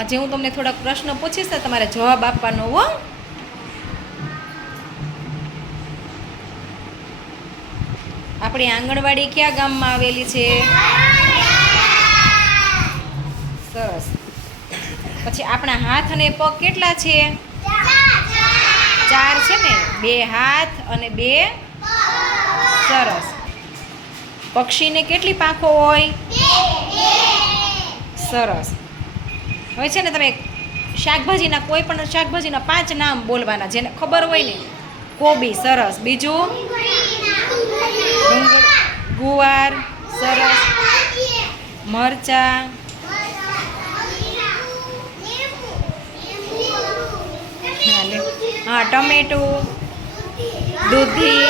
આજે હું તમને થોડાક પ્રશ્ન પૂછીશ તો તમારે જવાબ આપવાનો હો. આપણી આંગણવાડી કયા ગામમાં આવેલી છે? સરસ. પછી આપણા હાથ અને પગ કેટલા છે? 4 છે ને, 2 હાથ અને 2. સરસ. પક્ષીને કેટલી પાંખો હોય? 2. સરસ. હવે છે ને તમે શાકભાજીના કોઈ પણ શાકભાજીના 5 નામ બોલવાના જેને ખબર હોય ને. કોબી. સરસ. બીજું? ડુંગળી, ગુવાર. સરસ. મરચાં. હા, ટમેટું. દૂધી.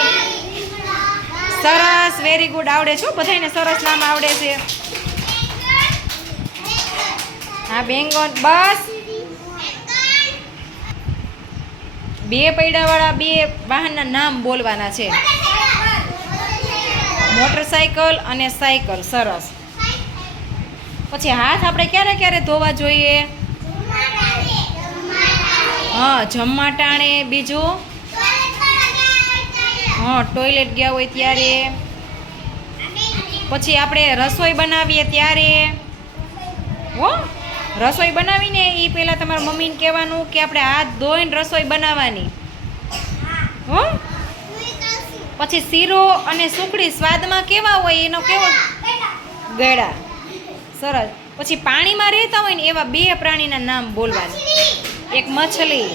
સરસ, વેરી ગુડ. આવડે છે બધાને સરસ નામ આવડે છે. હા, બેંગન. બસ. 2 પૈડાવાળા 2 વાહનના નામ બોલવાના છે. મોટરસાયકલ અને સાયકલ. સરસ. પછી હાથ આપણે ક્યારે ક્યારે ધોવા જોઈએ? હા, જમવા ટાણે. બીજું? હા, ટોયલેટ ગયા હોય ત્યારે. પછી આપણે રસોઈ બનાવીએ ત્યારે. હો, રસોઈ બનાવીને એ પહેલાં તમારા મમ્મીને કહેવાનું કે આપણે હાથ ધોઈને રસોઈ બનાવવાની. હો. પછી શીરો અને સુખડી સ્વાદમાં કેવા હોય? એનો કેવો? ગળા. સરસ. પછી પાણીમાં રહેતા હોય ને એવા 2 પ્રાણીના નામ બોલવાના. એક મછલી,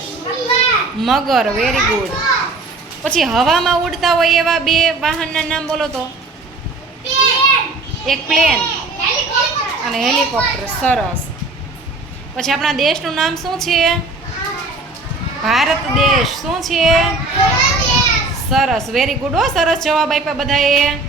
મગર. Very good. પછી હવામાં ઉડતા હોય એવા 2 વાહનના નામ બોલો તો. એક પ્લેન અને હેલિકોપ્ટર. સરસ. પછી આપણા દેશનું નામ શું છે? ભારત દેશ. શું છે? સરસ, વેરી ગુડ હો. સરસ જવાબ આપ્યા બધાએ.